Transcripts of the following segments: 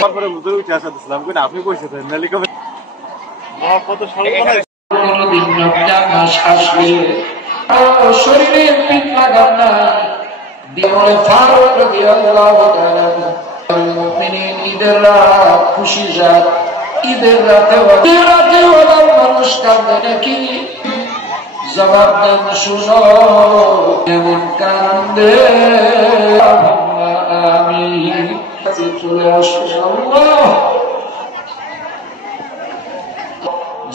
তারপরে মুজুর উঠে আসা দিছিলাম কিন্তু আপনি বসেছেন নালি কবে কত শরীরের পিঠ লাগান না বিমলে ফারুক রাদিয়াল্লাহু তাআলা মুমিনিন ঈদের রাত খুশি রাত ঈদের রাতে মানুষ কাঁদে নাকি জবাব দেন শুনো এমন কান্দে আমি চলে আসবে আল্লাহ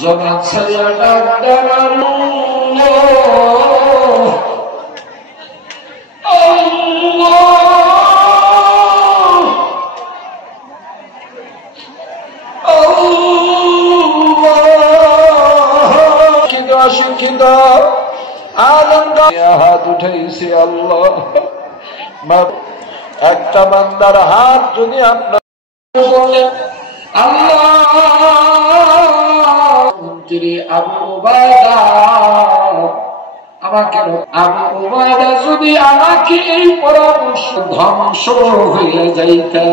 জবান ছাড়িয়া ডাক দাঁড়ানো শিক্ষিত হাত উঠাইছে আল্লাহ একটা বান্দার হাত যদি আপনার বলেন আল্লাহ মন্ত্রী আবু উবায়দা আমাকে আবু উবায়দা যদি আমাকে এই পরামর্শ ধ্বংস হইয়া যাইতা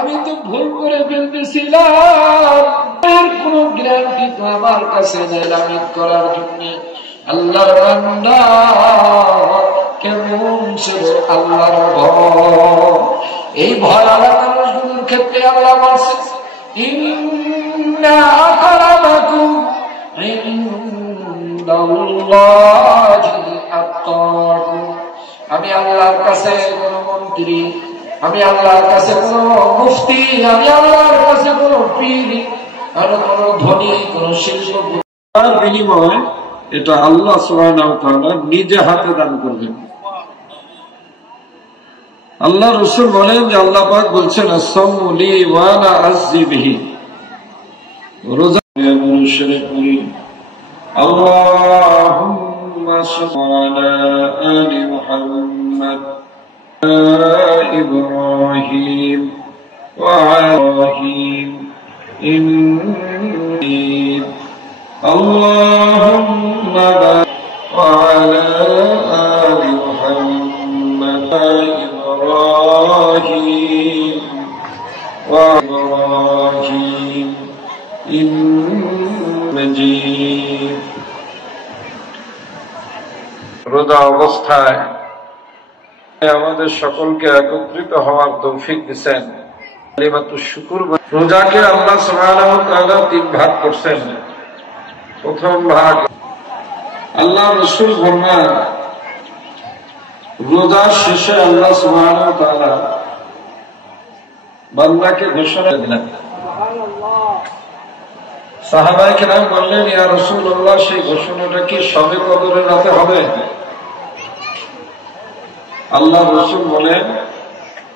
আমি তো ভুল করে ফেলতেছিলাম কোন গ্যারান্টি তো আমার কাছে নেই লামিত করার জন্য আল্লাহর বান্দা কেমন ছিল আল্লাহর ভয় এই ভয় আল্লাহ মানুষগুলোর ক্ষেত্রে আল্লাহ বলছে ইন্না আকরামাকুম ইনদাল্লাহি আত্তাকুম আমি আল্লাহর কাছে কোন মন্ত্রী আমি আল্লাহর কাছে কোন মুফতি আমি আল্লাহর কাছে কোন পীর আর কোন ধনী কোন শিল্প বিনিময় এটা আল্লাহ সুবহানাহু ওয়া তাআলা নিজে হাতে দান করবেন আল্লাহ রাসূল বলেন যে আল্লাহ পাক বলছেন as-sawmu li wa ana azzi bihi রোজা মানুষের পড়ি আল্লাহুম্মা সাল্লি আলা আলি মুহাম্মাদ ইব্রাহিম ওয়া ইব্রাহিম ইন্নী আল্লাহুম্মা বারিক আলা আলি মুহাম্মাদ ইব্রাহিম ওয়া ইব্রাহিম রোজা অবস্থায় আমাদের সকলকে একত্রিত হওয়ার তৌফিক দিচ্ছেন শুকর রোজাকে আল্লাহ সুবহানাহু ওয়া তাআলা তিন ভাগ করছেন প্রথম ভাগ আল্লাহ রাসূল ফরমান রোজা শেষে আল্লাহ সুবহানাহু ওয়া তাআলা বান্দাকে ঘোষণা দিলেন সাহাবায়ে কেরাম বললেন ইয়া রাসূলুল্লাহ সেই ঘোষণাটা কি শবে কদরের রাতে হবে আল্লাহ রাসূল বলেন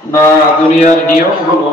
না দুনিয়ার নিয়ম হলো